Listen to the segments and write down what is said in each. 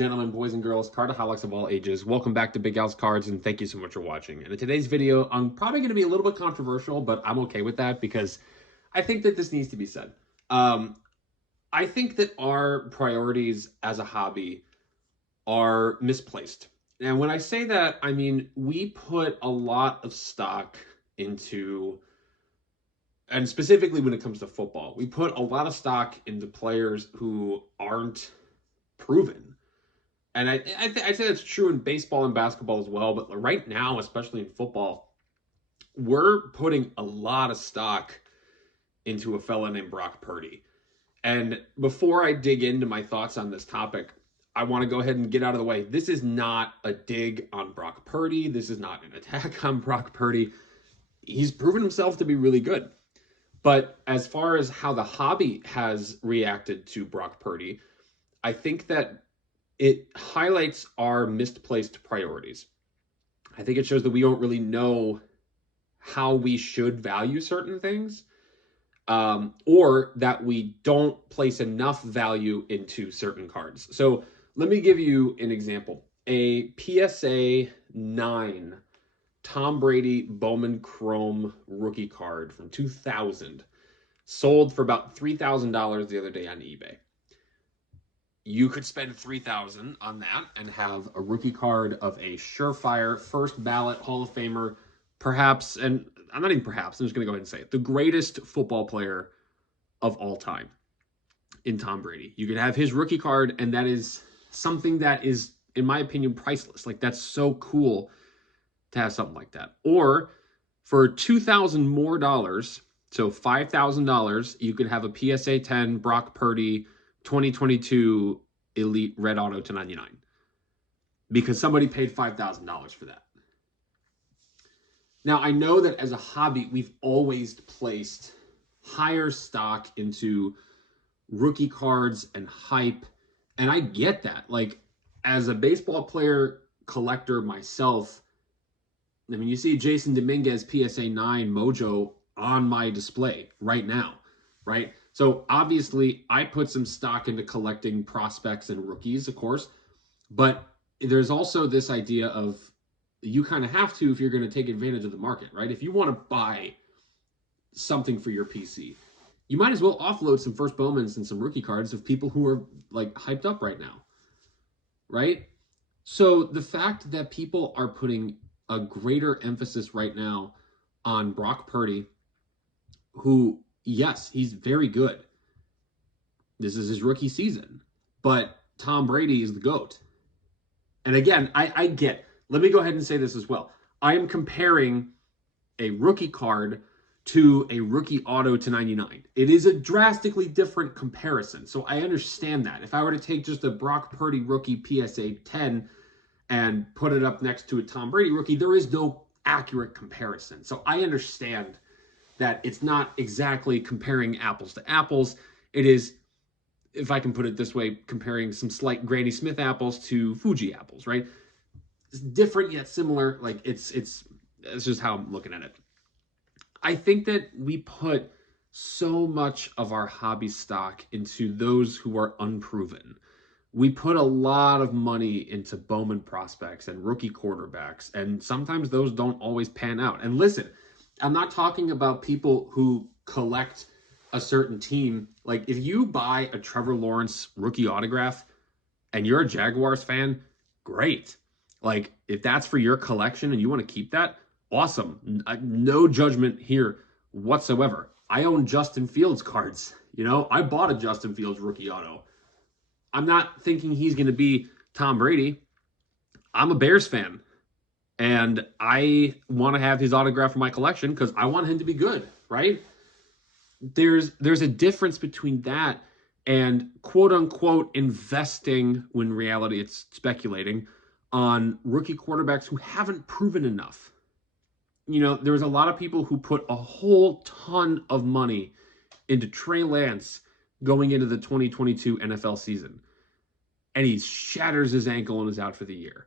gentlemen, boys and girls, cardaholics of all ages, welcome back to Big Al's Cards, and thank you so much for watching. And in today's video, I'm probably going to be a little bit controversial, but I'm okay with that because I think that this needs to be said. I think that our priorities as a hobby are misplaced. And when I say that, I mean, we put a lot of stock into, and specifically when it comes to football, we put a lot of stock into players who aren't proven. And I'd say that's true in baseball and basketball as well. But right now, especially in football, we're putting a lot of stock into a fella named Brock Purdy. And before I dig into my thoughts on this topic, I want to go ahead and get out of the way. This is not a dig on Brock Purdy. This is not an attack on Brock Purdy. He's proven himself to be really good. But as far as how the hobby has reacted to Brock Purdy, I think that it highlights our misplaced priorities. I think it shows that we don't really know how we should value certain things, or that we don't place enough value into certain cards. So let me give you an example. A PSA 9 Tom Brady Bowman Chrome rookie card from 2000 sold for about $3,000 the other day on eBay. You could spend $3,000 on that and have a rookie card of a surefire first ballot Hall of Famer, perhaps, and I'm not even perhaps, I'm just going to go ahead and say it, the greatest football player of all time in Tom Brady. You could have his rookie card, and that is something that is, in my opinion, priceless. Like, that's so cool to have something like that. Or for $2,000 more, so $5,000, you could have a PSA 10 Brock Purdy 2022 Elite Red Auto to 99 because somebody paid $5,000 for that. Now, I know that as a hobby, we've always placed higher stock into rookie cards and hype, and I get that. Like, as a baseball player collector myself, I mean, you see Jason Dominguez PSA 9 Mojo on my display right now, right? So obviously, I put some stock into collecting prospects and rookies, of course, but there's also this idea of you kind of have to if you're going to take advantage of the market, right? If you want to buy something for your PC, you might as well offload some first Bowmans and some rookie cards of people who are like hyped up right now, right? So the fact that people are putting a greater emphasis right now on Brock Purdy, who, yes, he's very good. This is his rookie season, but Tom Brady is the GOAT. And again, I get, let me go ahead and say this as well. I am comparing a rookie card to a rookie auto to 99. It is a drastically different comparison. So I understand that. If I were to take just a Brock Purdy rookie PSA 10 and put it up next to a Tom Brady rookie, there is no accurate comparison. So I understand that it's not exactly comparing apples to apples. It is, if I can put it this way, comparing some slight Granny Smith apples to Fuji apples, right? It's different yet similar. Like, it's just how I'm looking at it. I think that we put so much of our hobby stock into those who are unproven. We put a lot of money into Bowman prospects and rookie quarterbacks, and sometimes those don't always pan out. And listen, I'm not talking about people who collect a certain team. Like, if you buy a Trevor Lawrence rookie autograph and you're a Jaguars fan, great. Like, if that's for your collection and you want to keep that, awesome. No judgment here whatsoever. I own Justin Fields cards. You know, I bought a Justin Fields rookie auto. I'm not thinking he's going to be Tom Brady. I'm a Bears fan, and I want to have his autograph in my collection because I want him to be good, right? There's a difference between that and quote-unquote investing, when in reality it's speculating, on rookie quarterbacks who haven't proven enough. You know, there was a lot of people who put a whole ton of money into Trey Lance going into the 2022 NFL season, and he shatters his ankle and is out for the year.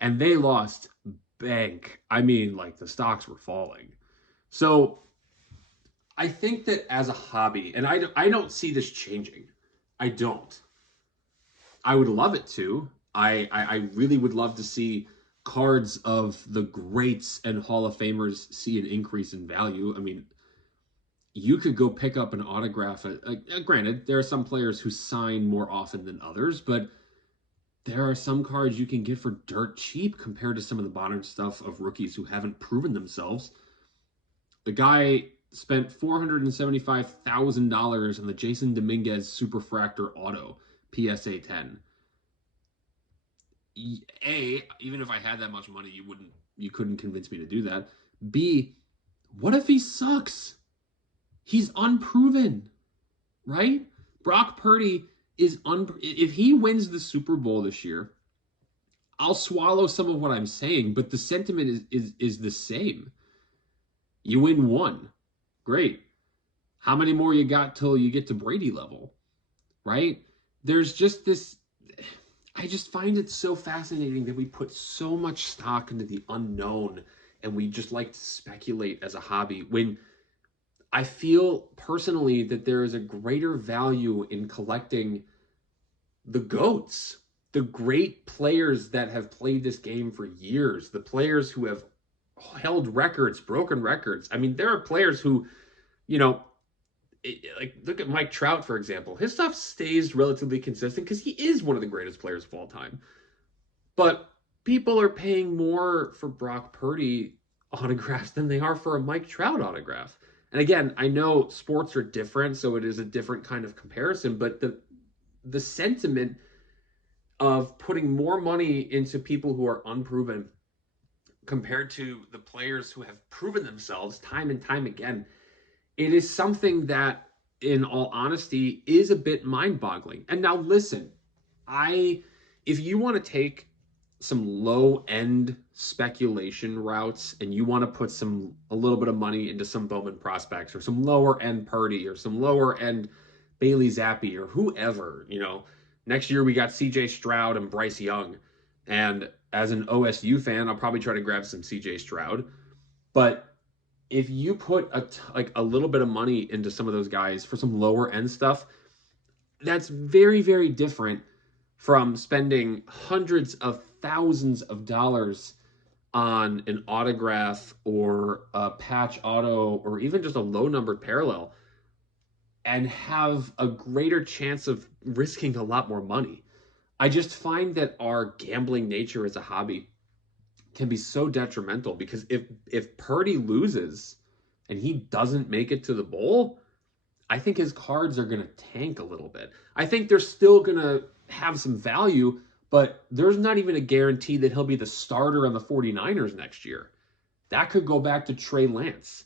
And they lost bank. I mean, like, the stocks were falling. So I think that as a hobby, and I don't see this changing. I don't. I would love it to. I really would love to see cards of the greats and Hall of Famers see an increase in value. I mean, you could go pick up an autograph. Granted, there are some players who sign more often than others, but there are some cards you can get for dirt cheap compared to some of the modern stuff of rookies who haven't proven themselves. The guy spent $475,000 on the Jason Dominguez Superfractor Auto PSA 10. A, even if I had that much money, you couldn't convince me to do that. B, what if he sucks? He's unproven, right? Brock Purdy is if he wins the Super Bowl this year, I'll swallow some of what I'm saying, but the sentiment is the same. You win one. Great. How many more you got till you get to Brady level? Right? There's just this, I just find it so fascinating that we put so much stock into the unknown and we just like to speculate as a hobby when I feel personally that there is a greater value in collecting the GOATs, the great players that have played this game for years, the players who have held records, broken records. I mean, there are players who, like look at Mike Trout, for example. His stuff stays relatively consistent because he is one of the greatest players of all time. But people are paying more for Brock Purdy autographs than they are for a Mike Trout autograph. And again, I know sports are different, so it is a different kind of comparison, but the sentiment of putting more money into people who are unproven compared to the players who have proven themselves time and time again, it is something that, in all honesty, is a bit mind-boggling. And now listen, if you want to take some low-end speculation routes and you want to put a little bit of money into some Bowman prospects or some lower-end Purdy or some lower-end Bailey Zappi or whoever, next year we got CJ Stroud and Bryce Young. And as an OSU fan, I'll probably try to grab some CJ Stroud. But if you put a little bit of money into some of those guys for some lower end stuff, that's very, very different from spending hundreds of thousands of dollars on an autograph or a patch auto or even just a low numbered parallel and have a greater chance of risking a lot more money. I just find that our gambling nature as a hobby can be so detrimental because if Purdy loses and he doesn't make it to the bowl, I think his cards are going to tank a little bit. I think they're still going to have some value, but there's not even a guarantee that he'll be the starter on the 49ers next year. That could go back to Trey Lance,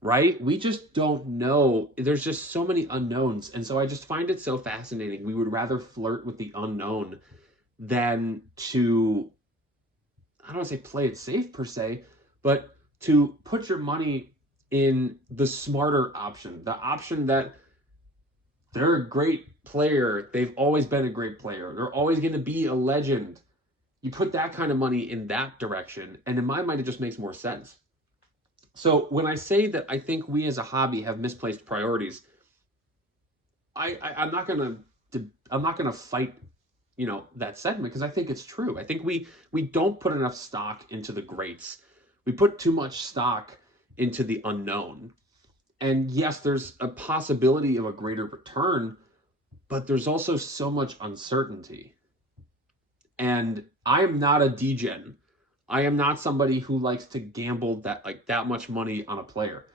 right? We just don't know. There's just so many unknowns. And so I just find it so fascinating. We would rather flirt with the unknown than to, I don't want to say play it safe per se, but to put your money in the smarter option, the option that they're a great player. They've always been a great player. They're always going to be a legend. You put that kind of money in that direction, and in my mind, it just makes more sense. So when I say that I think we as a hobby have misplaced priorities, I'm not gonna fight, that sentiment because I think it's true. I think we don't put enough stock into the greats. We put too much stock into the unknown. And yes, there's a possibility of a greater return, but there's also so much uncertainty. And I am not a degen. I am not somebody who likes to gamble that much money on a player.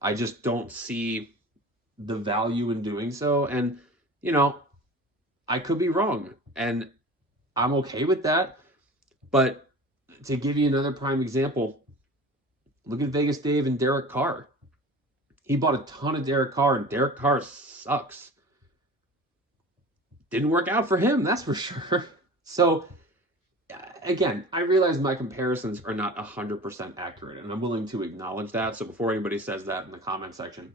I just don't see the value in doing so. And, I could be wrong. And I'm okay with that. But to give you another prime example, look at Vegas Dave and Derek Carr. He bought a ton of Derek Carr, and Derek Carr sucks. Didn't work out for him, that's for sure. So, again, I realize my comparisons are not 100% accurate, and I'm willing to acknowledge that. So before anybody says that in the comment section,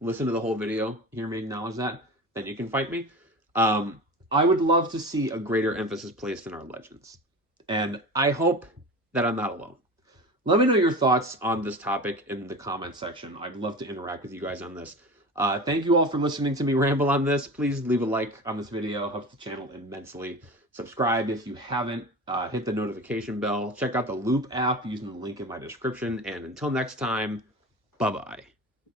listen to the whole video, hear me acknowledge that, then you can fight me. I would love to see a greater emphasis placed in our legends, and I hope that I'm not alone. Let me know your thoughts on this topic in the comment section. I'd love to interact with you guys on this. Thank you all for listening to me ramble on this. Please leave a like on this video. It helps the channel immensely. Subscribe if you haven't. Hit the notification bell. Check out the Loop app using the link in my description. And until next time, bye-bye.